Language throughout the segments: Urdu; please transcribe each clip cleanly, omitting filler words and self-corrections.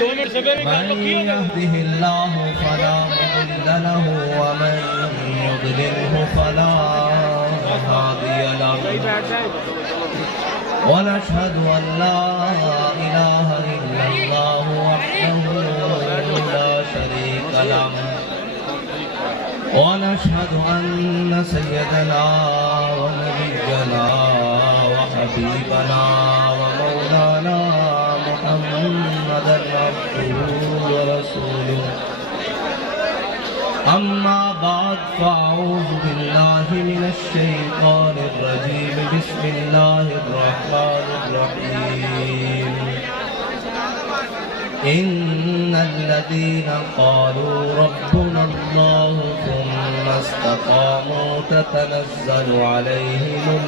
من يهده الله فلا مضل له ومن يضلله فلا هادي له ونشهد أن لا إله إلا الله وحده لا شريك له ونشهد أن سيدنا ونبينا وحبيبنا ومولانا محمدا عبده ورسوله أما بعد فأعوذ بالله من الشيطان الرجيم بسم الله الرحمن الرحيم إن الذين قالوا ربنا الله ثم استقاموا تتنزل عليهم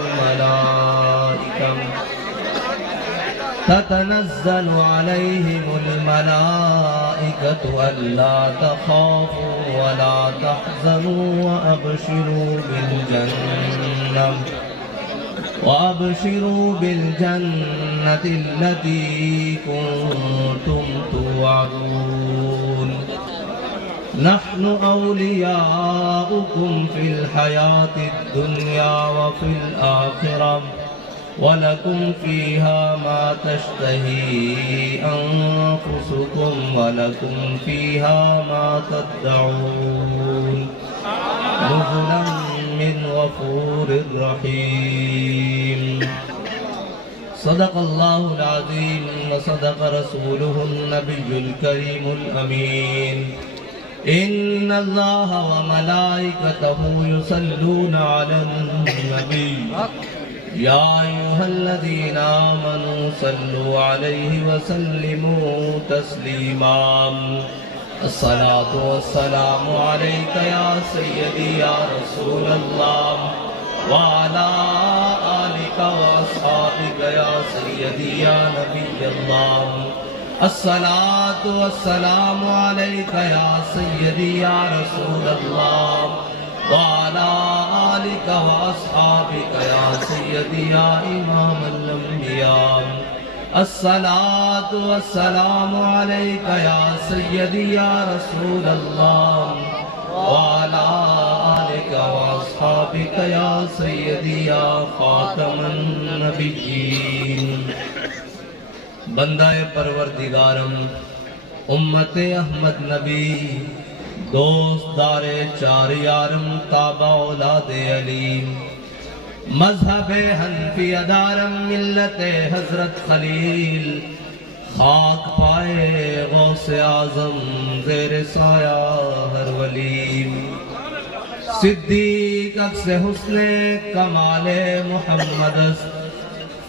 الملائكة ألا تخافوا ولا تحزنوا وأبشروا بالجنة التي كنتم توعدون نحن أولياؤكم في الحياة الدنيا وفي الآخرة ولكم فيها ما تشتهي أنفسكم ولكم فيها ما تدعون نزلا من غفور رحيم صدق الله العظيم وصدق رسوله النبي الكريم الأمين إن الله وملائكته يصلون على النبي يا أيها الذين آمنوا صلوا عليه وسلموا تسليما الصلاة والسلام عليك يا سيدي يا رسول الله وعلى آلك وأصحابك يا سيدي يا نبي الله الصلاة والسلام عليك يا سيدي يا رسول الله وعلى آلك وأصحابك يا سيدي يا إمام الأنبياء الصلاة والسلام عليك يا سيدي يا رسول الله وعلى آلك وأصحابك يا سيدي يا خاتم النبيين بندہ پروردگارم امت احمد نبی دوست دار چار یارم تابع اولاد علی مذہب حنفی ادارم ملت حضرت خلیل خاک پائے غوث اعظم زیر سایہ ہر ولی صدیق عکس حسن کمال محمد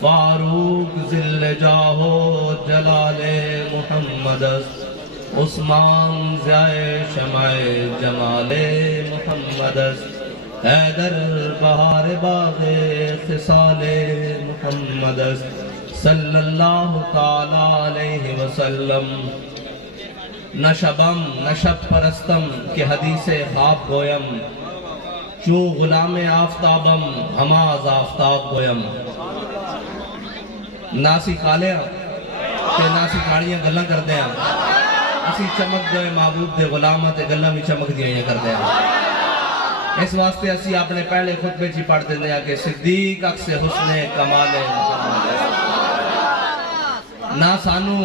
فاروق ذل جاہو جلال محمد عثمان ضیائے شمع جمال محمد حیدر بہار باغ خصال محمد صلی اللہ تعالی علیہ وسلم نشبم نشب پرستم کہ حدیث خواب گویم چوں غلام آفتابم ہماز آفتاب گویم ناسی کھالے کہ ناسی کھاڑیاں گلہ کر دیں اسی چمک دے معبود دے غلامت گلہ بھی چمک دیئے کر دیں اس واسطے اسی اپنے پہلے خطبے چی پڑھتے دیں کہ صدیق عکس حسن کمال نہ سانو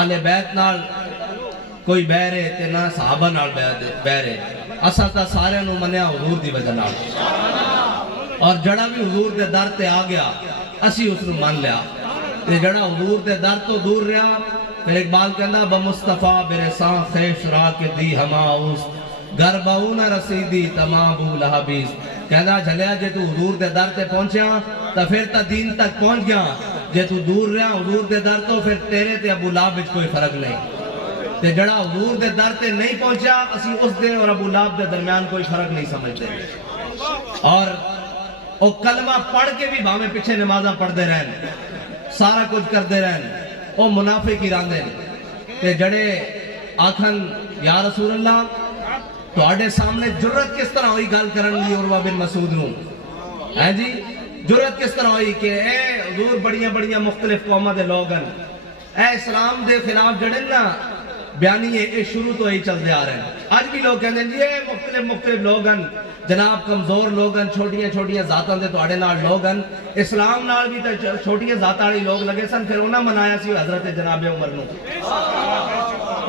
آل بیت نال کوئی بہرے تے نہ صحابہ نال بہرے اسا تا سارے نو منیا حضور دی وجہ نال اور جڑا بھی حضور دے در تے آ گیا اسی اس نو مان لیا تے جڑا حضور دے در تو دور رہا پھر اقبال کہنا بمصطفیٰ برسان خیش را کے دی ہما اوس گربہو نہ رسیدی تمام بو لہبیز کہنا جھلیا جے تو حضور دے در تے پہنچیا تا پھر تا دین تک پہنچ گیا جے تو دور رہا حضور دے در تو پھر تیرے تے ابو لہب وچ کوئی فرق نہیں تے جڑا حضور دے در تے نہیں پہنچا اسی اس دے اور ابو لہب دے درمیان کوئی فرق نہیں سمجھتے اور او کلمہ پڑھ کے بھی بھامے پیچھے نمازاں پڑھ دے رہن سارا کچھ کر دے رہن او منافق ہی راندے تے جڑے آکھن یا رسول اللہ تو آڑے سامنے جرت کس طرح ہوئی گال کرن لی عروہ بن مسعود نوں ہے جی جرت کس طرح ہوئی کہ اے حضور بڑیاں بڑیاں مختلف قومہ دے لوگن اے اسلام دے خلاف جڑے نا بیانیے اے شروع تو ہی چلتے آ رہے ہیں. آج بھی لوگ کہتے ہیں جی یہ مختلف لوگ ہیں جناب, کمزور لوگ ہیں, چھوٹیاں ذاتاں دے تواڈے نال لوگ ہیں. اسلام نال بھی تے چھوٹیاں ذاتاں والے لوگ لگے سن, پھر انہاں منایا سی حضرت جناب عمر نو,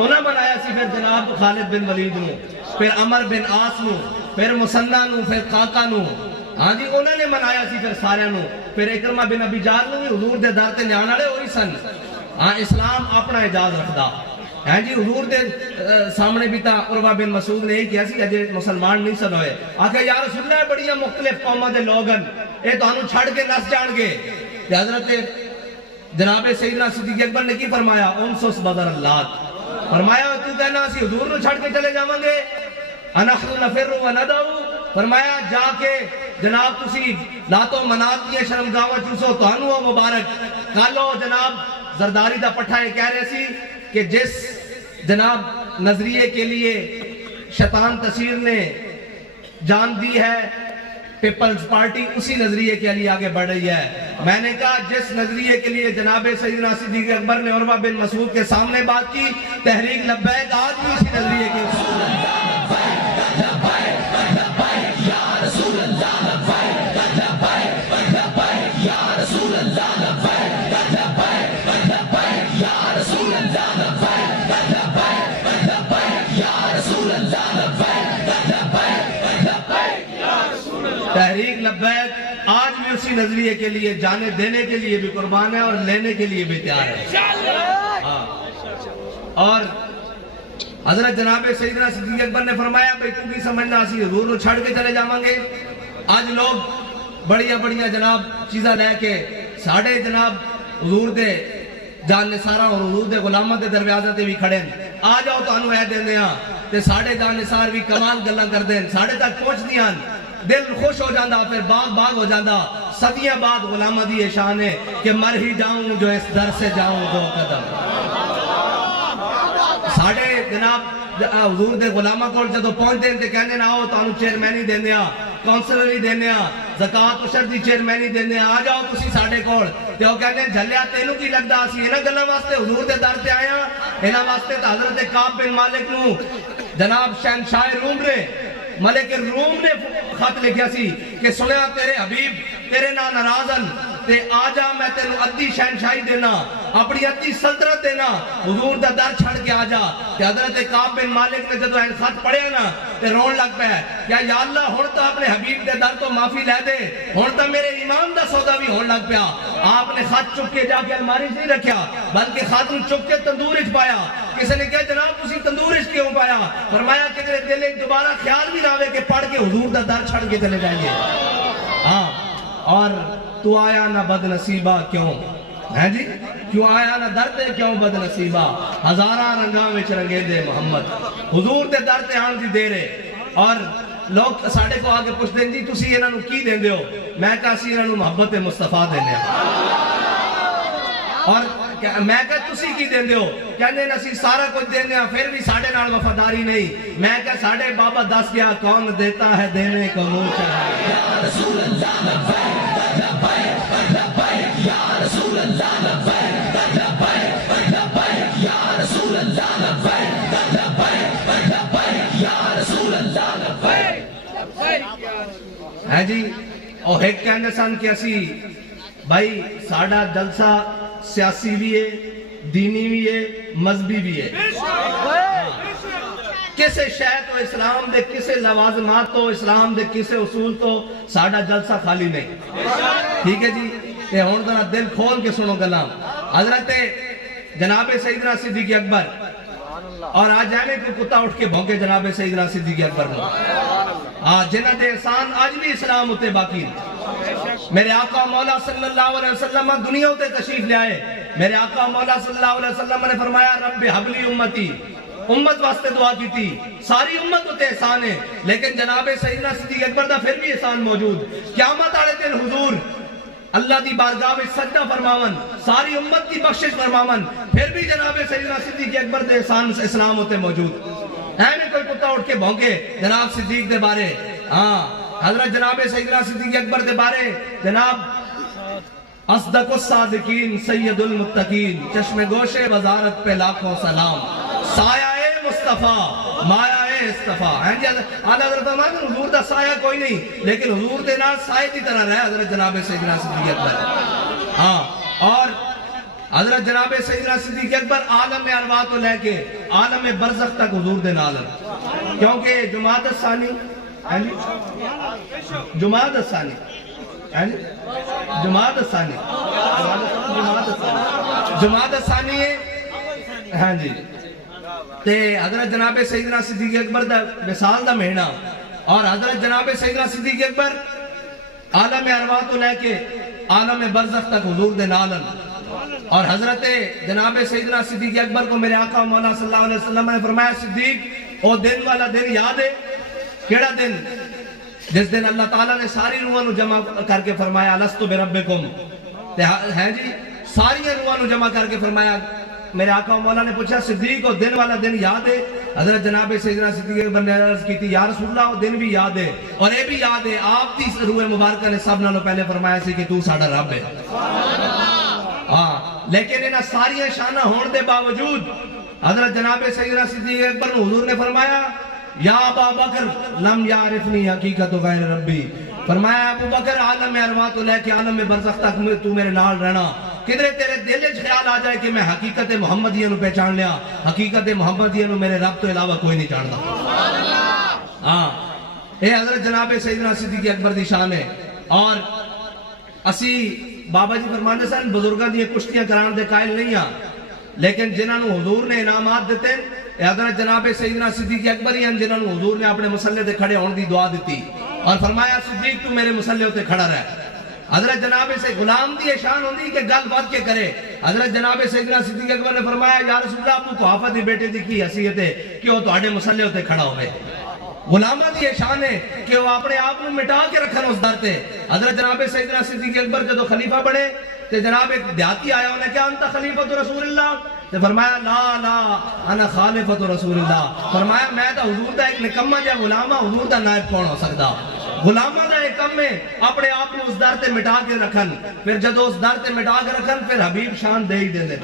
انہاں منایا سی پھر جناب خالد بن ولید نو, پھر عمر بن عاص نو, پھر مسنہ نو, پھر قاقا نو. ہاں جی انہوں نے منایا سی پھر سارے نو. پھر اکرمہ بن ابی جہل نو بھی حضور دے در تے لیان والے وہی سن. ہاں اسلام اپنا اعجاز رکھدا ہے جی. حضور دے سامنے بھی تا عروہ بن مسعود نے یہی کیا سی اجے مسلمان نہیں سن ہوئے, آکھے یا رسول اللہ بڑیاں مختلف قوماں دے لوگ ہیں, اے تانوں چھڑ کے نس جان گے. حضرت جناب سیدنا صدیق اکبر نے کی فرمایا, انسس بدر اللہ, فرمایا تو کہنا سی حضور نو چھڑ کے چلے جاواں گے, انحن نفر و ندعو, فرمایا جا کے جناب تسی لاتو منات دیاں شرمگاواں چوسو, تانوں ہو مبارک. کالو جناب زرداری دا پٹھا یہ کہہ رہے سی کہ جس جناب نظریے کے لیے شیطان تصویر نے جان دی ہے پیپلز پارٹی, اسی نظریے کے لیے آگے بڑھ رہی ہے. میں نے کہا جس نظریے کے لیے جناب سیدنا صدیق اکبر نے عروہ بن مسعود کے سامنے بات کی, تحریک لبیک آج بھی اسی نظریے کے تحریک لبیک آج بھی اسی نظریے کے لیے جانے دینے کے لیے بھی قربان ہے اور لینے کے لیے بھی تیار ہے. اور حضرت جناب سیدنا صدیق اکبر نے فرمایا بھئی تو بھی سمجھنا اسی حضور کو چھڑ کے چلے جاواں گے. آج لوگ بڑیاں جناب چیزاں لے کے ساڑھے جناب حضور دے جان نثاراں اور حضور دے غلاماں دے دروازے تے بھی کھڑے ہیں. آ جاؤ تانوں اے دیندے ہاں تے ساڑھے جان نثار بھی کمال گلاں کردے ہیں, ساڑھے تک پہنچدیاں ہیں, دل خوش ہو جاندہ, پھر باغ ہو جاندہ. صدیاں بعد غلامہ دی شان ہے کہ مر ہی جاؤں جو اس در سے جاؤں 2 قدم. ساڑھے جناب حضور دے غلامہ کول جدو پہنچ دیں تے کہنے نہ آؤ تانوں چیئرمینی دینے ہاں, کونسلری دینے ہاں, زکاة عشر دی چیئرمینی دینے ہاں, آ جاؤ تسی ساڑھے کول. تے وہ کہنے جھلیا تینوں کی لگدا اسی انہاں گلاں واسطے حضور دے در تے آیا, انہاں واسطے تے حضرت کعب بن مالک نو جناب شہنشاہ روم نے ملک روم نے خط لکھیا سی کہ سنیا تیرے حبیب تیرے نا ناراضن تے آجا میں تینوں ادھی شہنشاہی دینا, اپنی ادھی سلطنت دینا, حضور دا در چھڑ کے آجا. تے حضرت کعب بن مالک نے جدو خط پڑھیا نا تے رون لگ پہ یا اللہ ہن تا اپنے حبیب دے در تو معافی لے دے, ہن تا میرے ایمان دا سودا بھی ہون لگ پیا. آپ نے خط چک کے جا کے الماری نہیں رکھیا بلکہ خط نو چک کے تندور وچ پایا. کسی نے کہا جناب تسی تندور وچ کیوں پایا؟ فرمایا کہ تیرے دل وچ دوبارہ خیال بھی نہ آوے کہ پڑھ کے حضور دا در چھڑ کے چلے جائیں گے. ہاں اور تو آیا نہ بد نصیبہ کیوں ہے جی, کیوں آیا نہ در تے کیوں بد نصیبہ, ہزاراں رنگاں وچ رنگے دے محمد, حضور دے در تے آن دی دے رہے. اور لوگ ساڑھے کو آگے پوچھ دیں جی تسی انہاں نو کی دیں دیو, میں کہا سی انہاں نو محبت مصطفیٰ دینے. اور میں کہا تسی کی دیں دیو, کہنے نسی سارا کچھ دینے ہیں پھر بھی ساڑھے نال وفاداری نہیں. میں کہا ساڑھے بابا دس گیا کون دیتا ہے دینے کو منہ چڑھائے. یا رسول اللہ لبیک لبیک لبیک یا رسول اللہ لبیک لبیک لبیک یا رسول اللہ لبیک لبیک لبیک یا رسول اللہ لبیک. ہے جی اور ایک کہنے سن کہ اسی بھائی ساڑھا جلسہ سیاسی بھی ہے, دینی بھی ہے, مذہبی بھی ہے. کسے شہد و اسلام دے کسے لوازمات تو اسلام دے کسے اصول تو ساڑھا جلسہ خالی نہیں. ٹھیک ہے جی, تے ہون ذرا دل کھول کے سنو گلام. حضرت جناب سیدنا صدیق اکبر اور آج جانے کو کتا اٹھ کے بھونکے جناب سیدنا صدیق اکبر نے, جنہ دے احسان آج بھی اسلام ہوتے باقی. میرے آقا مولا صلی اللہ علیہ وسلم دنیا ہوتے تشریف لے آئے. میرے آقا مولا صلی اللہ علیہ وسلم نے فرمایا رب حبلی امتی, امت واسطے دعا کی تھی. ساری امت ہوتے احسان ہے لیکن جناب سیدنا صدیق اکبر دا پھر بھی احسان موجود. قیامت آلے دن حضور اللہ دی بارگاہ میں سجدہ فرماون, ساری امت کی بخشش فرماون, پھر بھی جناب سیدنا صدیق اکبر دے احسان اسلام ہوتے موجود. ہے میں کوئی کتا اٹھ کے بھونکے جناب صدیق دے بارے, ہاں حضرت جناب سیدنا صدیق اکبر دے بارے جناب اصدق الصادقین سید المتقین چشم گوش وزارت پہ لاکھوں سلام سایہ مصطفیٰ مایہ استفا اعلیٰ حضرت فرماتے ہیں حضور دا سایہ کوئی نہیں لیکن حضور دے نال سایہ دی طرح رہے حضرت جناب سیدنا صدیق اکبر اور حضرت جناب سیدنا صدیق اکبر عالم ارواح تو لے کے عالم برزخ تک حضور دے نال کیونکہ جماعت الثانی جماعت الثانی جماعت الثانی جماعت الثانی ہے ہاں جی تے حضرت جناب سیدنا صدیق اکبر دا وصال دا مہینہ اور حضرت جناب سیدنا صدیق اکبر عالم ارواح تو لے کے عالم برزخ تک حضور دے نالن اور حضرت جناب سیدنا صدیق اکبر کو میرے آقا مولا صلی اللہ علیہ وسلم نے فرمایا صدیق او دن والا دن یاد ہے کیڑا دن جس دن اللہ تعالیٰ نے ساری روحاں نو جمع کر کے فرمایا لستو بربکم ہے جی ساری روحاں نو جمع کر کے فرمایا میرے آقا مولا نے پوچھا صدیق وہ دن والا دن یاد ہے حضرت جناب سیدنا صدیق اکبر نے عرض کی تھی یا رسول اللہ وہ دن بھی یاد ہے اور یہ بھی یاد ہے آپ کی روح مبارکہ نے سب نالوں پہلے فرمایا سی کہ تو ساڑھا رب ہے لیکن انہاں ساری شانہ ہون دے باوجود حضرت جناب سیدنا صدیق اکبر نے حضور نے فرمایا یا ابا بکر لم یعرفنی حقیقت غیر ربی فرمایا ابو بکر عالم ارواح تو لے کے عالم برزخ تک تو میرے نال رہنا کدھرے تیرے دل وچ خیال آ جائے کہ میں حقیقت محمدیہ نو پہچان لیا حقیقت محمدیہ نو میرے رب تو علاوہ کوئی نہیں جاندا اے حضرت جناب سیدنا صدیق اکبر دی شان ہے اور اسی بابا جی فرماندے سن بزرگاں دی کشتیاں کران دے قائل نہیں ہاں لیکن جنہاں نو حضور نے انعامات دیتے حضرت جناب سیدنا صدیق اکبر ہی ہیں جنہاں نو حضور نے اپنے مسلح تے کھڑے ہون دی دعا دیتی اور فرمایا صدیق تو میرے مسلح تے کھڑا رہ حضرت جناب سے غلام دی شان ہوندی کہ گل بات کے کرے حضرت جناب سیدنا صدیق اکبر نے فرمایا یا رسول اللہ آپ کو قحافہ دی بیٹے دی کی حیثیت ہے کہ وہ تہاڈے مسلح تے کھڑا ہوئے غلامہ دی شان ہے کہ وہ اپنے آپ کو مٹا کے رکھن اس در تے حضرت جناب سیدنا صدیق اکبر جدو خلیفہ بڑے تے جناب ایک دیہاتی آیا انہیں کیا انتا خلیفۃ رسول اللہ تے فرمایا لا لا انا خالفۃ رسول اللہ فرمایا میں تا حضور دا ایک نکمہ یا غلامہ حضور دا نائب کون ہو سکتا غلامہ دا ایک کم میں اپنے آپ کو اس در تے مٹا کے رکھن پھر جدو اس در تے مٹا کے رکھن پھر حبیب شان دے ہی دے دے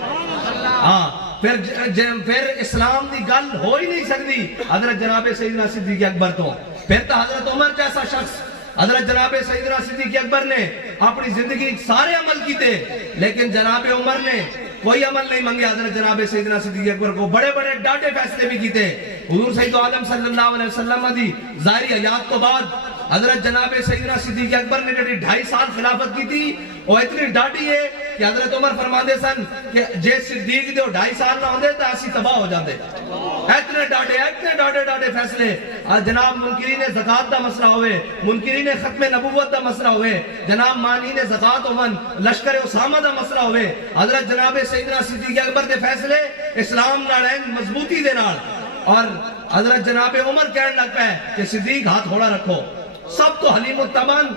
پھر اسلام دی گل ہو ہی نہیں سکتی حضرت جناب سیدنا صدیق اکبر تو پھر تا حضرت عمر جیسا شخص حضرت جناب سیدنا صدیق اکبر نے اپنی زندگی سارے عمل کیتے لیکن جناب عمر نے کوئی عمل نہیں منگے حضرت جناب سیدنا صدیق اکبر کو بڑے بڑے ڈاٹے فیصلے بھی کیتے حضور سید عالم صلی اللہ علیہ وسلم دی ظاہری حیات کو بعد حضرت جناب سیدنا صدیق اکبر نے جڑی 2.5 سال خلافت کی تھی وہ اتنی ڈاٹی ہے کہ حضرت عمر فرماندے سن کہ جے صدیق دے 2.5 سال نہ ہوندے تو اسی تباہ ہو جاندے اتنے ڈاٹے فیصلے جناب منکرین زکات دا مسئلہ ہوئے منکرین ختم نبوت دا مسئلہ ہوئے جناب مانین زکات ہوون لشکر اسامہ دا مسئلہ ہوئے حضرت جناب سیدنا صدیق اکبر دے فیصلے اسلام نال مضبوطی دے نال اور حضرت جناب عمر کہنے لگ پے کہ صدیق ہاتھ تھوڑا رکھو سب تو حلیم التمن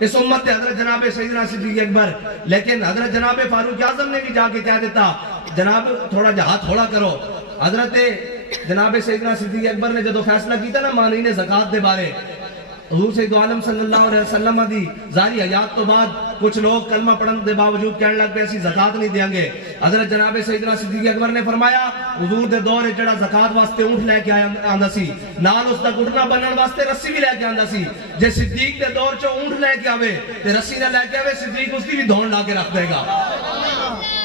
اس امت تے حضرت جناب سیدنا صدیق اکبر لیکن حضرت جناب فاروق اعظم نے بھی جا کے کہہ دیتا جناب تھوڑا ہاتھ تھوڑا کرو حضرت جناب سیدنا صدیق اکبر نے جدو فیصلہ کیتا نا مانین زکات دے بارے حضور سید عالم صلی اللہ علیہ وسلم دی ظاہری حیات تو بعد کچھ لوگ کلمہ پڑھن دے باوجود کہنے لگ پے ایسی زکات نہیں دیاں گے حضرت جناب سیدنا صدیق اکبر نے فرمایا حضور دے دور جڑا زکات واسطے اونٹ لے کے آندا سی نال اس دا گھٹنا بنن واسطے رسی بھی لے کے آندا سی جے صدیق دے دور چ اونٹ لے کے آوے تے رسی نہ لے کے آوے صدیق اس دی بھی دھون لا کے رکھ دے گا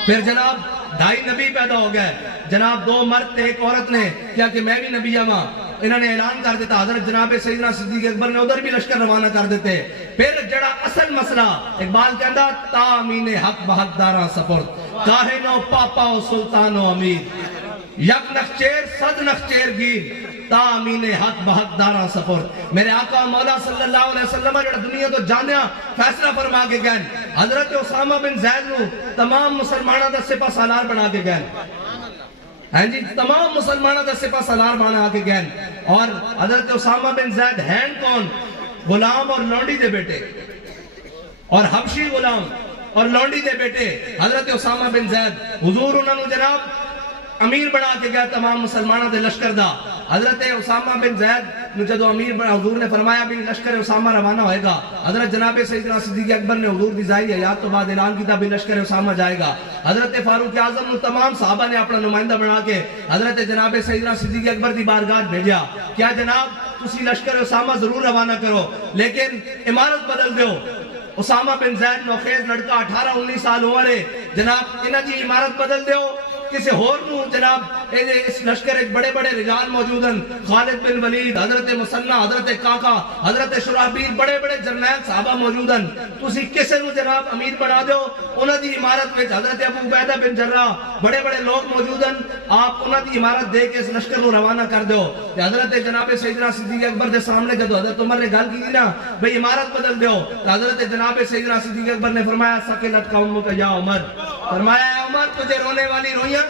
پھر جناب 2.5 نبی پیدا ہو گئے جناب 2 مرد تے ایک عورت نے کیا کہ میں بھی نبی ہاں انہوں نے اعلان کر دیتا حضرت جناب سیدنا صدیق اکبر نے ادھر بھی لشکر روانہ کر دیتے پھر جڑا اصل مسئلہ اقبال کہندا تامین حق بحق داراں سپرد کاہنو پاپا و سلطان و امیر یک نخچیر صد نخچیر گیر تامین حق بحق داراں سپرد میرے آقا مولا صلی اللہ علیہ وسلم جڑا دنیا تو جانیا فیصلہ فرما کے گئن حضرت اسامہ بن زید نو تمام مسلمانہ دا سپہ سالار بنا کے گئن ہیں جی تمام مسلمانہ دا سپہ سالار بنا کے گئن اور حضرت اسامہ بن زید ہیں کون غلام اور لونڈی دے بیٹے اور حبشی غلام اور لونڈی دے بیٹے حضرت اسامہ بن زید حضور انہوں نے جناب امیر بنا کے گیا تمام مسلمانہ دے لشکر دا حضرت اسامہ بن زید جدو امیر بن حضور نے فرمایا بھی لشکر اسامہ روانہ ہوئے گا، حضرت جناب سیدنا صدیق اکبر نے حضور دی ظاہری حیات تو بعد اعلان کیتا بھی لشکر اسامہ جائے گا۔ حضرت فاروق اعظم نے تمام صحابہ نے اپنا نمائندہ بنا کے حضرت جناب سیدنا صدیق اکبر دی بارگاہ بھیجا، کیا جناب تسی لشکر اسامہ ضرور روانہ کرو لیکن عمارت بدل دیو۔ اسامہ بن زید نوخیز لڑکا 18-19 سال عمر ہے، جناب انہاں جی عمارت بدل دیو کسی ہور نو، جناب اس لشکر ایک بڑے بڑے رجال موجود ہیں، خالد بن ولید، حضرت مسنہ، حضرت کاکا، حضرت شرحبیل، بڑے بڑے جرنیل صحابہ موجود ہیں، تسی کسے نو جناب امیر بنا دیو، انہاں دی عمارت میں حضرت ابو عبیدہ بن جراح بڑے بڑے لوگ موجود ہیں، آپ انہاں دی عمارت دے کے اس لشکر کو روانہ کر دیو۔ حضرت جناب سیدنا صدیق اکبر دے سامنے جدو حضرت عمر نے گل کی نا بھئی عمارت بدل دیو، حضرت جناب سیدنا صدیق اکبر نے فرمایا ثقلت قومک یا عمر، فرمایا اے عمر تجھے رونے والی روئے،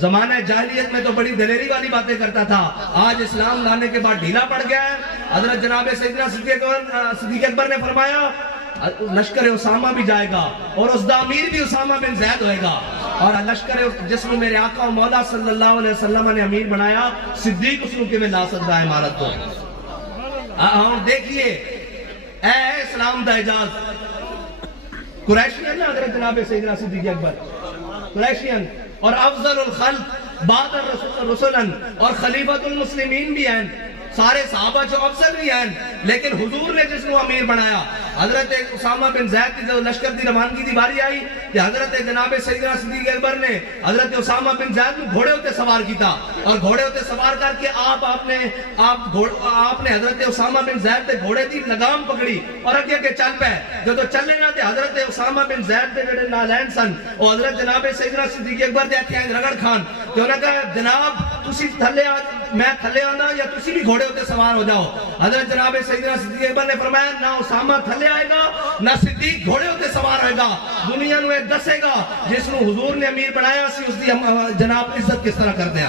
زمانہ جاہلیت میں تو بڑی دلیری والی باتیں کرتا تھا، آج اسلام لانے کے بعد ڈھیلا پڑ گیا ہے۔ حضرت جناب سیدنا صدیق اکبر نے فرمایا لشکر اسامہ بھی جائے گا اور اس دا امیر بھی اسامہ بن زید ہوئے گا، اور لشکر جس میں میرے آقا و مولا صلی اللہ علیہ وسلم نے امیر بنایا، صدیق اس کے میں لا سکتا ہے عمارت کو۔ دیکھئے اے اسلام دا اعجاز، قریشین نا حضرت جناب سیدنا صدیق اکبر، قریشین اور افضل الخلق بعد الرسل اور خلیفۃ المسلمین بھی ہیں، سارے صحابہ جو افضل بھی ہیں، لیکن حضور نے جس کو امیر بنایا، حضرت اسامہ بن زید کی جو لشکر دی روانگی دی باری آئی کہ حضرت جناب سیدنا صدیق اکبر نے حضرت اسامہ بن زید کو گھوڑے ہوتے سوار کیتا، اور گھوڑے ہوتے سوار کر کے آپ نے حضرت اسامہ بن زید تے گھوڑے دی لگام پکڑی اور اگے کے چل پے، جو تو چلنے نہ تے حضرت اسامہ بن زید دے جڑے نالین سن او حضرت جناب سیدنا صدیق اکبر دے ہتھیں رگڑ کھان تے انہاں کہا جناب تسی تھلے میں تھلے آنا یا تسی بھی گھوڑے ہوتے سوار ہو جاؤ۔ حضرت جناب سیدنا صدیق اکبر نے فرمایا نہ اسامہ تھلے آئے گا نہ صدیق گھوڑے ہوتے سوار ہوئے گا، دنیا نو ایک دسے گا جس نو حضور نے امیر بنایا سی اس دی جناب عزت کس طرح کر دیا۔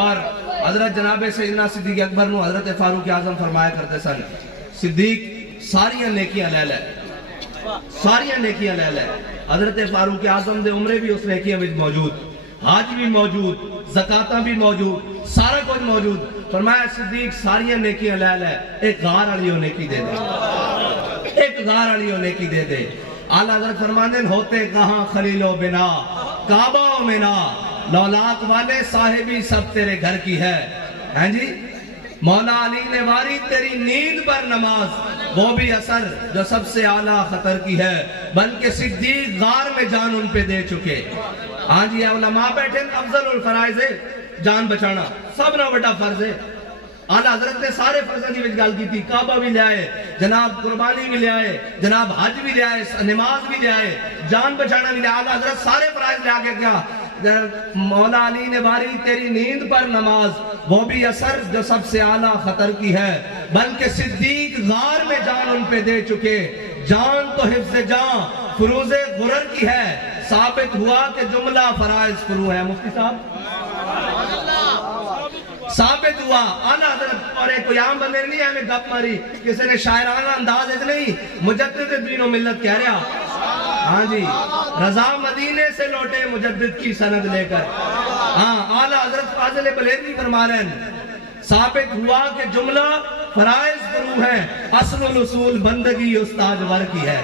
اور حضرت جناب سیدنا صدیق اکبر نو حضرت فاروق اعظم فرمایا کرتے سن صدیق ساریاں نیکیاں لے لے، ساریاں نیکیاں لے لے۔ حضرت فاروق اعظم دے عمرے بھی اس نیکیاں میں موجود، حج بھی موجود، زکاتاں بھی موجود، سارا کچھ موجود، فرمایا صدیق ساریاں نیکیاں لے لے، ایک غار علیہ نیکی دے دے، ایک غار علیہ نیکی دے دے۔ اعلیٰ حضرت فرماندے ہوتے کہاں خلیل و بنا کعبہ و منا، لولاک والے صاحبی سب تیرے گھر کی ہے، ہیں جی مولا علی نے واری تیری نیند پر نماز، وہ بھی اثر جو سب سے اعلیٰ خطر کی ہے، بلکہ صدیق غار میں جان ان پہ دے چکے۔ ہاں جی علماء بیٹھے افضل الفرائض ہے جان بچانا، سب نہ بڑا فرض ہے۔ اعلیٰ حضرت نے سارے فرضوں کی گل کی تھی، کعبہ بھی لے آئے، جناب قربانی بھی لے آئے، جناب حج بھی لے آئے، نماز بھی لے آئے، جان بچانا بھی لے آئے۔ اعلیٰ حضرت سارے فرائض لے آگے کیا مولا علی نے باری تیری نیند پر نماز، وہ بھی اثر جو سب سے اعلیٰ خطر کی ہے، بلکہ صدیق غار میں جان ان پہ دے چکے، جان تو حفظ جان فروز غرر کی ہے، ثابت ہوا کہ جملہ فرائض فرو ہے۔ مفتی صاحب ثابت ہوا اعلیٰ حضرت، اور ایک کوئی عام بندے نہیں ہمیں گپ ماری، کسی نے شاعرانہ انداز ہے نہیں، مجدد دین و ملت کہہ رہا، ہاں جی رضا مدینے سے لوٹے مجدد کی سند لے کر، ہاں اعلیٰ حضرت فاضل بلیری فرما رہے ہیں ثابت ہوا کہ جملہ فرائض فرو ہے، اصل الاصول بندگی استاد ور کی ہے۔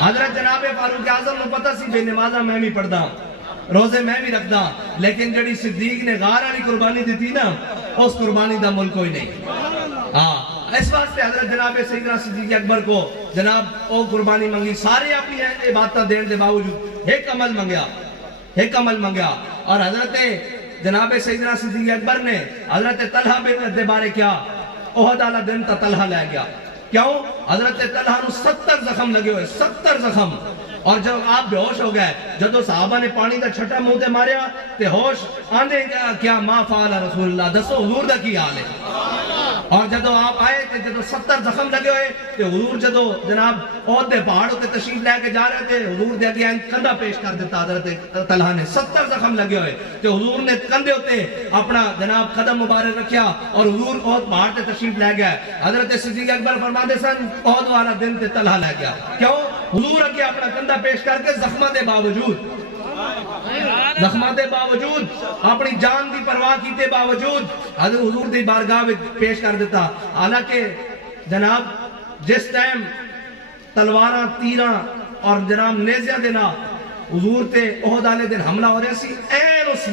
حضرت جناب فاروق اعظم نے پتہ سی بے نمازہ میں بھی پڑھدا، روزے میں بھی رکھدا، لیکن جڑی صدیق نے غار والی قربانی دی تھی نا اس قربانی دا ملک کوئی نہیں۔ ہاں اس واسطے حضرت جناب سیدنا صدیق اکبر کو جناب او قربانی منگی، سارے اپنی عبادتاں دین دے باوجود ایک عمل منگیا، ایک عمل منگیا، اور حضرت جناب سیدنا صدیق اکبر نے حضرت طلحہ بن دے بارے کیا احد والا دن تا طلحہ لے گیا، کیوں؟ حضرت طلحہ نو 70 زخم لگے ہوئے، 70 زخم، اور جب آپ بے ہوش ہو گئے جدو صحابہ نے پانی دا چھٹا منہ تے ماریا تے ہوش آندے کیا ما فعل رسول اللہ دسو حضور دا کی حال ہے اور جدو آپ آئے تے جدو 70 زخم لگے ہوئے تے حضور جدو جناب عہد دے پہاڑ تے تشریف لے کے جا رہے تھے حضور دے اگے کندھا پیش کر دیتا حضرت طلحہ نے 70 زخم لگے ہوئے تے حضور نے کندھے ہوتے اپنا جناب قدم مبارک رکھیا اور حضور عہد پہاڑ تے تشریف لے گیا حضرت صدیق اکبر فرماتے سن عہد والا دن تے طلحہ لے گیا کیوں حضور اگے اپنا کندھا پیش کر کے زخماں دے باوجود اپنی جان دی پرواہ کیتے باوجود حضرت حضور دی بارگاہ میں پیش کر دیتا حالانکہ جناب جس ٹائم تلواراں تیراں اور جناب نیزیاں دینا حضور تے عہد والے دن حملہ ہو رہا سی این اس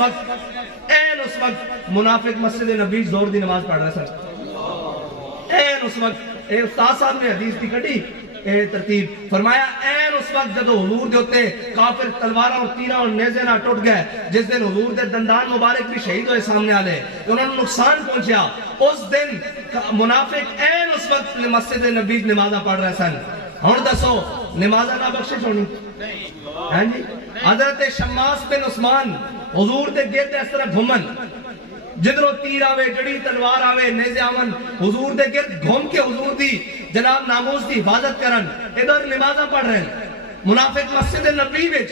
وقت منافق مسجد نبی زور دی نماز پڑھ رہے سن این اس وقت اے استاد صاحب نے حدیث کی کٹی اے ترتیب فرمایا این اس وقت جدو حضور دے ہوتے کافر تلواراں اور تیراں اور نیزے نہ ٹوٹ گئے جس دن حضور دے دندان مبارک بھی شہید ہوئے سامنے آلے انہوں نے نقصان پہنچیا اس دن منافق این اس وقت مسجد نبی نمازہ پڑھ رہے سن ہون دسو نمازہ نہ بخشش ہونی حضرت شماس بن عثمان حضور دے گرد اس طرح گھومن جدروں تیر آوے جڑی تلوار آوے نیزے آون حضور دے گرد گھوم کے حضور دی جناب ناموس دی حفاظت کرن ادھر نمازاں پڑھ رہے ہیں منافق مسجد نبی وچ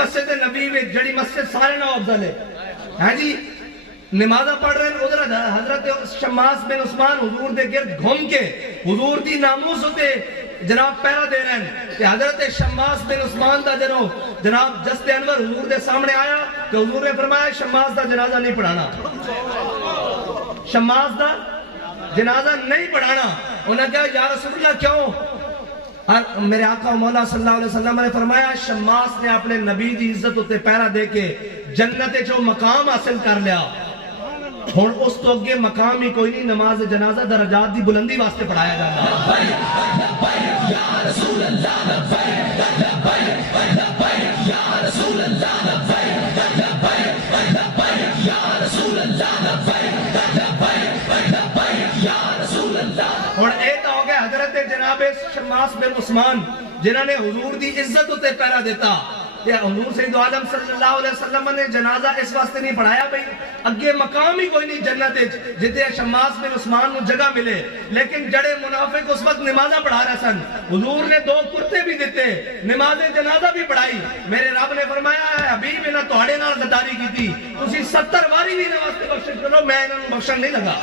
مسجد نبی وچ جڑی مسجد سارے نو افضل ہے جی نمازاں پڑھ رہے ہیں ادھر حضرت شماس بن عثمان حضور دے گرد گھوم کے حضور دی ناموس ہوتے جناب پیرا دے رہے ہیں کہ حضرت شماس بن عثمان دا جناب جست انور حضور دے سامنے آیا کہ حضور نے فرمایا شماس دا جنازہ نہیں پڑھانا شماس دا جنازہ نہیں پڑھانا انہوں نے کہا یا رسول اللہ کیوں میرے آقا و مولا صلی اللہ علیہ وسلم نے فرمایا شماس نے اپنے نبی دی عزت ہوتے پیرا دے کے جنت جو مقام حاصل کر لیا ہون اس تو اگے مقام ہی کوئی نہیں نماز جنازہ درجات دی بلندی واسطے پڑھایا جاتا یا رسول اللہ لبیک لبیک لبیک یا رسول اللہ لبیک لبیک لبیک یا رسول اللہ لبیک لبیک لبیک یا رسول اللہ اور اے تو ہو گئے حضرت جناب شماس بن عثمان جنہوں نے حضور دی عزت ہوتے پیرا دیتا حضور سید عالم صلی اللہ علیہ وسلم نے جنازہ اس واسطے نہیں پڑھایا بھئی اگے مقام ہی کوئی نہیں جنت جتے شماس بن عثمان کو جگہ ملے لیکن جڑے منافق اس وقت نمازہ پڑھا رہے سن حضور نے 2 کرتے بھی دیتے نماز جنازہ بھی پڑھائی میرے رب نے فرمایا ہے حبیب انہاں تہاڈے نال غداری کیتی تسی 70 واری بھی انہاں واسطے بخشش کرو میں انہاں نوں بخشن نہیں لگا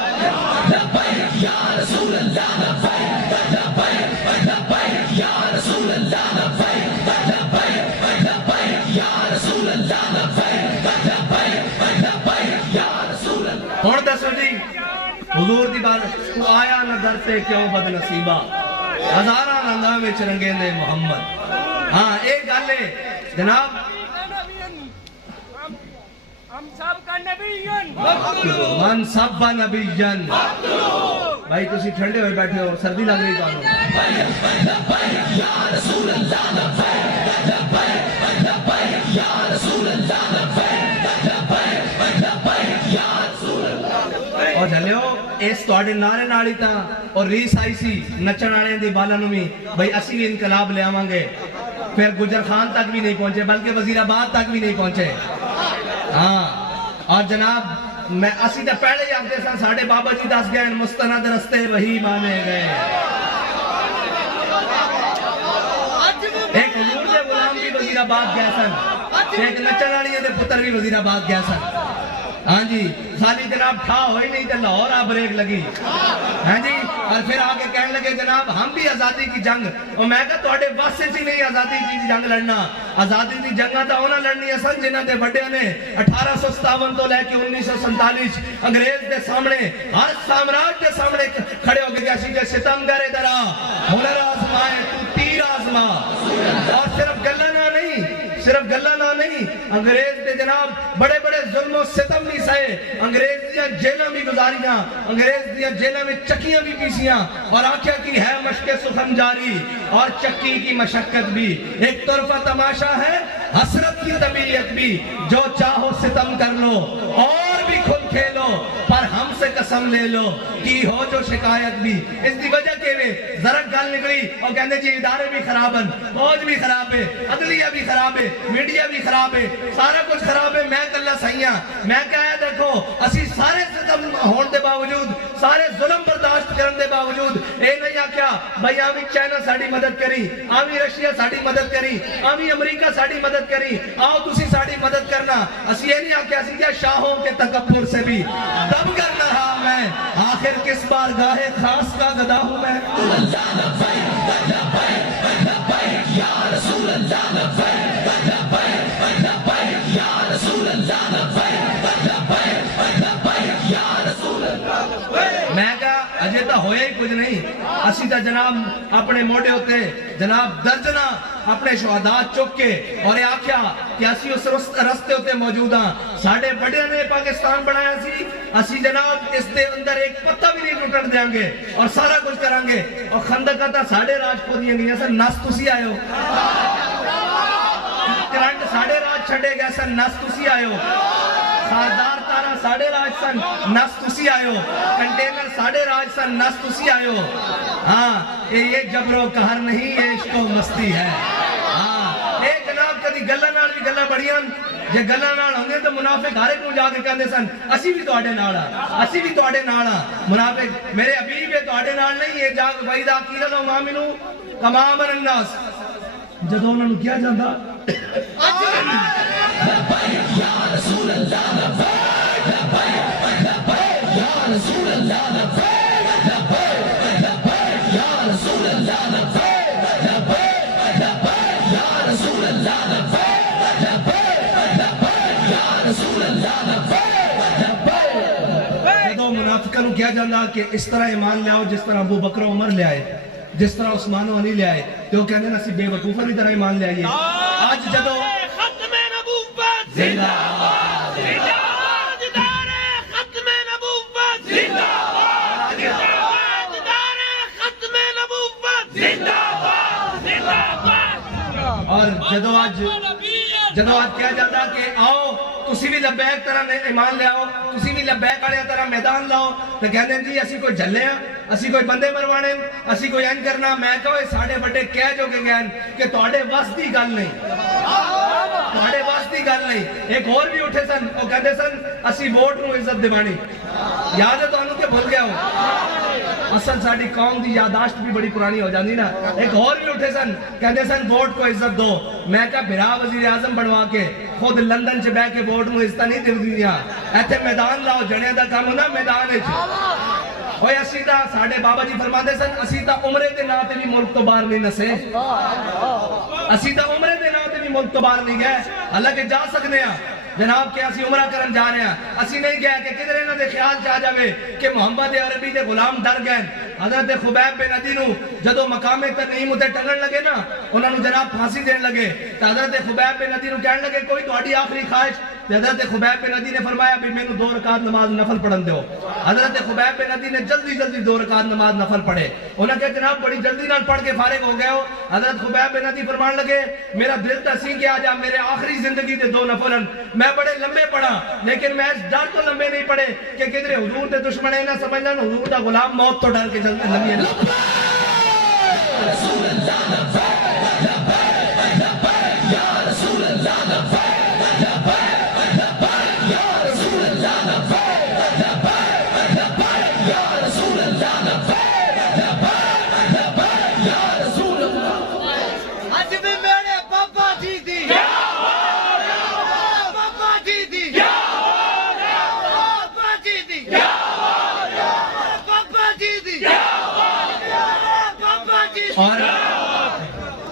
لبیک یا رسول اللہ لبیک لبیک لبیک یا رسول اللہ لبیک لبیک لبیک یا رسول اللہ لبیک لبیک لبیک یا رسول اللہ ہن دسو جی حضور دی بات تو آیا نہ در سے کیوں بد نصیبہ ہزاراں رنگاں وچ رنگے نے محمد ہاں ایک گل ہے جناب ہم سب کا نبیین من سب نبیین بھائی تسی ٹھنڈے ہوئے بیٹھے ہو سردی لگ رہی کانوں یا رسول اللہ لبیک لبیک لبیک یا رسول اللہ لبیک لبیک لبیک یا رسول اللہ اور جھلیو اس تواڈے نعرے نالی تا اور ریس آئی سی نچن والے دی بالاں نوں بھی بھائی اسی بھی انقلاب لے آواں گے پھر گجر خان تک بھی نہیں پہنچے بلکہ وزیر آباد تک بھی نہیں پہنچے ہاں اور جناب میں اسی تا پہلے ہی آگتے سن ساڑھے بابا جی دس گئے مستند رستے وہی مانے گئے ایک حضور دے غلام بھی وزیر آباد گئے سن ایک نچن والی دے پتر بھی وزیر آباد گئے سن ہاں جی خالی جناب تھا ہوئی نہیں تو لاہور آ بریک لگی ہاں جی اور پھر آگے کہنے لگے جناب ہم بھی آزادی کی جنگ اور میں کہا تو اٹھے بس سے چی نہیں آزادی کی جنگ لڑنا آزادی کی جنگاں تا ہونا لڑنی اصل جنہ دے بڑے نے 1857 تو لے کے 1947 انگریز دے سامنے ہر سامراج دے سامنے کھڑے ہو کے کیسی جے ستم گرے درا ہنر آزمائے تو تیر آزما اور صرف گلہ نہ نہیں انگریز دے جناب بڑے بڑے ظلم و ستم بھی سائے انگریز دیا جیلہ بھی گزاریاں انگریز دیا جیلہ میں چکیاں بھی پیسیاں اور آنکھیں کی ہے مشق سخن جاری اور چکی کی مشقت بھی ایک طرفہ تماشا ہے حسرت کی طبیعت بھی جو چاہو ستم کر لو اور بھی کھل کھیلو پر ہم سے قسم لے لو کی ہو جو شکایت بھی اس دی وجہ کے میں ذرا گل نکلی اور کہنے جی ادارے بھی خراب ہیں فوج بھی خراب ہے عدلیہ بھی خراب ہے میڈیا بھی خراب ہے سارا کچھ خراب ہے میں کلا سہیاں میں کہا دیکھو اسی سارے ستم ہون دے باوجود سارے ظلم برداشت کرن دے باوجود اے نہیں آکیا بھائی آوی چائنا ساڑی مدد کری آوی رشیا ساڑی مدد کری آوی امریکہ ساڑی مدد کری آؤ تسی ساڑی مدد کرنا اسی یہ نہیں آکیا اسی کیا شاہوں کے تکبر سے بھی دب کرنا رہا میں آخر کس بار گاہے خاص کا گدا ہوں میں یا رسول اللہ میں کہا اجے تا ہویا ہی کچھ نہیں اسی تا جناب اپنے موڑے ہوتے جناب درجنہ اپنے شہداء چک کے اور یہ آکھیا کہ اسی اس رستے ہوتے موجود ہیں ساڑھے بڑے نے پاکستان بنایا سی اسی جناب اس دے اندر ایک پتہ بھی نہیں ٹوٹن دیاں گے اور سارا کچھ کریں گے اور خندقہ تا ساڑھے راج کو دیاں گے ایسا نس تسی آئے ہو کرنٹ ساڑھے راج چھڑے گئے ایسا نس تسی آئے ہو خاردار تارا ساڑھے راج سن نس تسی آئے ہو کنٹینر ساڑھے راج سن نس تسی آئے ہو ہاں یہ جبر و قہر نہیں یہ عشق و مستی ہے ہاں اے جناب کدی گلہ نال بھی گلہ بڑیاں جے گلہ نال ہوں گے تو منافق ہر ایک نو جا کے کہندے سن اسی بھی توڑے ناڑا اسی بھی توڑے ناڑا منافق میرے حبیب ہے توڑے نال نہیں یہ جا کے وَإِذَا قِيلَ لَهُمْ آمِنُوا كَمَا آمَنَ النَّاسُ جدوں انہوں نے کیا جاندہ یا رسول اللہ یا رسول اللہ یا رسول اللہ یا رسول اللہ جدوں منافقہ نو کیا جاندہ کہ اس طرح ایمان لے آؤ جس طرح ابو بکر و عمر لے آئے جس طرح عثمان و علی لے آئے تو وہ کہنے نا سی بے وقوفہ کی طرح ایمان لے آئیے آج جدو ختم نبوت زندہ آباد تاجدار ختم نبوت زندہ آباد تاجدار ختم نبوت زندہ آباد اور جدو آج کیا جاتا کہ آؤ تسی بھی لبیک طرح ایمان لے آؤ تسی بھی لبیک آڑیا طرح میدان لاؤ تو کہتے ہیں جی اسی کوئی جھلے ہیں اسی کوئی بندے مروانے اسی کوئی این کرنا میں کہو یہ ساڑھے بڑے کہہ جو کہ گئن کہ توڑے واسطی گل نہیں توڑے واسطی گل نہیں ایک اور بھی اٹھے سن وہ کہتے سن اسی ووٹ نو عزت دیوانی یاد ہے تو انہوں کے بھول گیا ہو اصل ساڑھی قوم دی یاداشت بھی بڑی پرانی ہو جاندی نا ایک اور بھی اٹھے سن کہتے سن ووٹ کو عزت دو میں کہا بھرا وزیر اعظم بنوا کے خود لندن چھ بے کے ووٹ نو عزت نہیں دیو دیا ایتھے میدان لاؤ جنے دا کام ہونا میدان ہے اوہ اسی دا ساڑھے بابا جی فرما دے سن اسی دا عمرے دے ناتے بھی ملک تو باہر نہیں نسے اسی دا عمرے دے ناتے بھی ملک تو باہر نہیں گئے حالانکہ جا سکنے ہیں جناب کہ اسی عمرہ کرن جا رہے ہیں اسی نہیں گیا کہ کدھر انہوں نے خیال چاہ جاوے کہ محمد عربی دے غلام ڈر گئے حضرت خبیب بن عدی نو جدو مقام تنعیم تے ٹنگن لگے نا انہوں نے جناب پھانسی دین لگے تو حضرت خبیب بن عدی نو کہنے لگے کوئی تہاڈی آخری خواہش حضرت خبیب بن عدی نے فرمایا بھی میں نو 2 رکعت نماز نفل پڑھن دیو حضرت خبیب بن عدی نے جلدی 2 رکعت نماز نفل پڑھے انہوں نے کہا جناب بڑی جلدی نال پڑھ کے فارغ ہو گئے ہو حضرت خبیب بن عدی فرمان لگے میرا دل تحسین کیا جا میرے آخری زندگی دے 2 نفلن میں بڑے لمبے پڑھا لیکن میں اس ڈر تو لمبے نہیں پڑھے کہ کدھر حضور دے دشمنے نہ سمجھ لیں حضور دا غلام موت تو ڈر کے جلدی لمبے نہ رسول اللہ یا رسول اللہ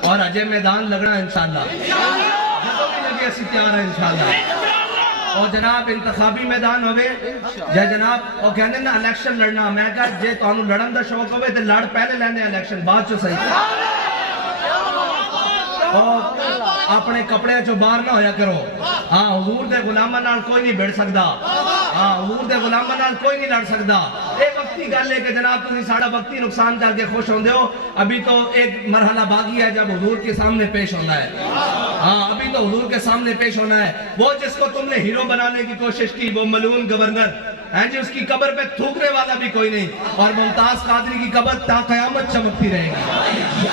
اور اجے میدان لگنا انشاءاللہ جدوں بھی لگے اسی تیار ہے انشاءاللہ اور جناب انتخابی میدان ہوئے یا جناب اور کہنے نا الیکشن لڑنا میں کہا جے تانوں لڑن دا شوق ہوئے تو لڑ پہلے لینے الیکشن بعد چو صحیح اور اپنے کپڑے چو باہر نہ ہویا کرو ہاں حضور دے غلامہ نال کوئی نہیں بیٹھ سکدا ہاں حضور دے غلامہ نال کوئی نہیں لڑ سکدا ایک وقتی گل ہے کہ جناب تسی ساڑا وقتی نقصان کر کے خوش ہوندے ہو ابھی تو ایک مرحلہ باقی ہے جب حضور کے سامنے پیش ہونا ہے ہاں ابھی تو حضور کے سامنے پیش ہونا ہے وہ جس کو تم نے ہیرو بنانے کی کوشش کی وہ ملعون گورنر جی اس کی قبر پہ تھوکنے والا بھی کوئی نہیں، اور ممتاز قادری کی قبر تا قیامت چمکتی رہے گی۔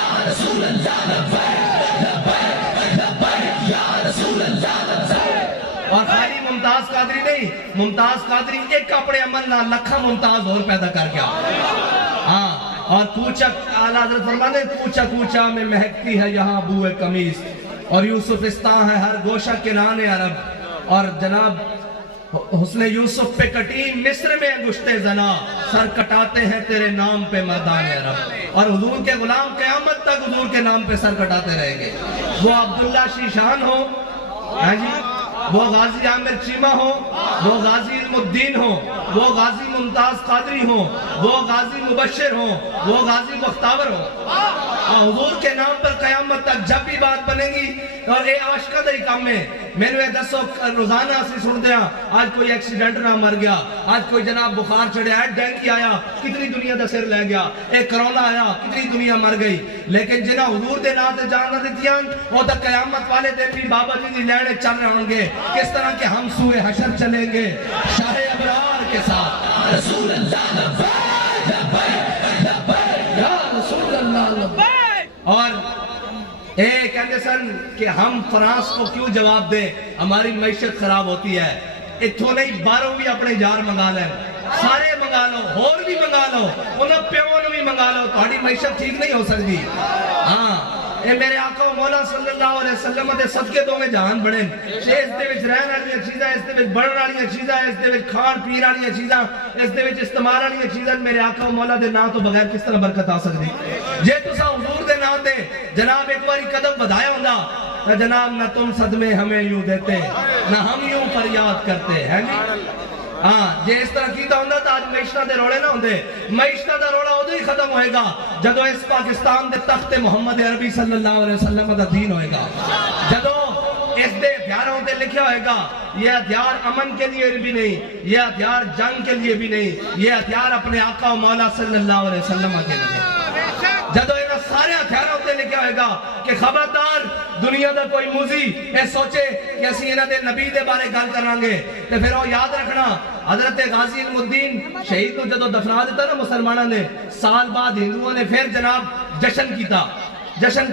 اور خالی ممتاز قادری نہیں، ممتاز قادری ایک اپنے عمل نہ لکھا ممتاز اور پیدا کر گیا۔ ہاں، اور کوچا اعلیٰ حضرت فرماتے ہیں کوچا کوچا میں مہکتی ہے یہاں بوئے قمیص، اور یوسفستان ہے ہر گوشہ کنان عرب، اور جناب حسن یوسف پہ کٹی مصر میں انگشت زنا، سر کٹاتے ہیں تیرے نام پہ میدان عرب، اور حضور کے غلام قیامت تک حضور کے نام پہ سر کٹاتے رہیں گے۔ وہ عبداللہ شیشان ہو، وہ غازی عامر چیمہ ہو، وہ غازی علم الدین ہو، وہ غازی ممتاز قادری ہو، وہ غازی مبشر ہو، وہ غازی بختاور ہو، حضور کے نام پر قیامت تک جب بھی بات بنے گی، اور اے عاشقہ دے کام میں میں نے دسو روزانہ اسی سن دیا آج کوئی ایکسیڈنٹ نہ مر گیا، آج کوئی جناب بخار چڑھے آیا، ڈینگی آیا کتنی دنیا دا سر لے گیا، ایک کرونا آیا کتنی دنیا مر گئی، لیکن جنہاں حضور دے نام تے جان نہ دیتیاں وہ تا قیامت والے دن بھی بابا جی دی لینے چل رہے ہوں گے، کس طرح کہ ہم سوئے حشر چلیں گے شاہ ابرار کے ساتھ۔ رسول اللہ لبیک لبیک یا رسول اللہ لبیک۔ اور کہتے سن کہ ہم فرانس کو کیوں جواب دیں، ہماری معیشت خراب ہوتی ہے، اتھوں نہیں باہروں بھی اپنے یار منگا لیں، سارے منگا لو، اور بھی منگا لو، انہوں پیوں نے بھی منگا لو، تھوڑی معیشت ٹھیک نہیں ہو سکتی۔ ہاں اے میرے آقا و مولا صلی اللہ علیہ وسلم دے صدقے دو میں جہان بڑھیں، اس دے وچ رہن والیاں چیزاں، اس دے وچ بڑھن والیاں چیزاں، اس دے وچ کھان پین والیاں چیزاں، اس دے وچ استعمال والیاں چیزاں، میرے آقا و مولا دے نام تو بغیر کس طرح برکت آ سکتی؟ جے تساں حضور دے نام دے جناب ایک باری قدم بدھایا ہوندا نہ جناب نہ تم صدمے ہمیں یوں دیتے نہ ہم یوں فریاد کرتے ہیں جی۔ ہاں جے اس طرح کیتا ہوندہ تو آج معیشتہ دے روڑے نہ ہوندے، معیشتہ دا روڑا ادھر ہی ختم ہوئے گا جدو اس پاکستان دے تخت محمد عربی صلی اللہ علیہ وسلم دا دین ہوئے گا، جدو اس دے ہتھیاروں تے لکھیا ہوئے گا یہ ہتھیار امن کے لیے بھی نہیں، یہ ہتھیار جنگ کے لیے بھی نہیں، یہ ہتھیار اپنے آقا و مولا صلی اللہ علیہ وسلم کے لیے، جدو انہاں سارے ہتھیاروں تے لکھیا ہوئے گا کہ خبردار دنیا دا کوئی موزی اے سوچے کہ اسی انہاں دے نبی دے بارے گل کرانگے تے پھر وہ یاد رکھنا حضرت غازی علم الدین شہید کو جدو دفنا دیتا نا مسلمانہ نے، سال بعد ہندوؤں نے پھر جناب جشن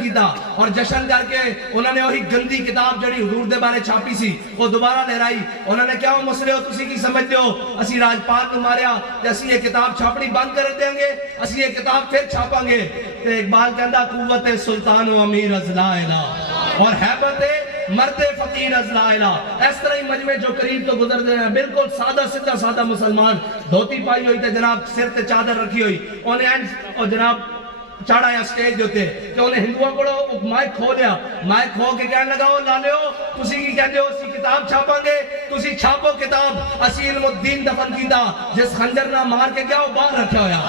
کیتا اور جشن کر کے انہوں نے وہی گندی کتاب جڑی حضور دے بارے چھاپی سی وہ دوبارہ لہرائی، انہوں نے کیا مسئلے ہو تسی کی سمجھ دے ہو اسی راجپال نو ماریا تے اسی یہ کتاب چھاپنی بند کر دیں گے، اسی یہ کتاب پھر چھاپاں گے، تے اقبال کہندہ قوت سلطان و امیر از لا الہ اور حیبت مرد فقیر از لا الہ۔ اس طرح ہی مجمع جو قریب تو گزر دے ہیں بالکل سادہ سادہ مسلمان، دھوتی پائی ہوئی تے جناب سر تے چادر رکھی ہوئی، اور جناب چاڑا یا سٹیج ہوتے کہ انہیں ہندوؤں کو مائک کھو دیا، مائک کھو کے کہنے لگا وہ لالیو تسی کی کہتے ہو اسی کتاب چھاپاں گے، تسی چھاپو کتاب اسی علم الدین دفن کیتا جس خنجر نہ مار کے کیا وہ باہر رکھا ہویا۔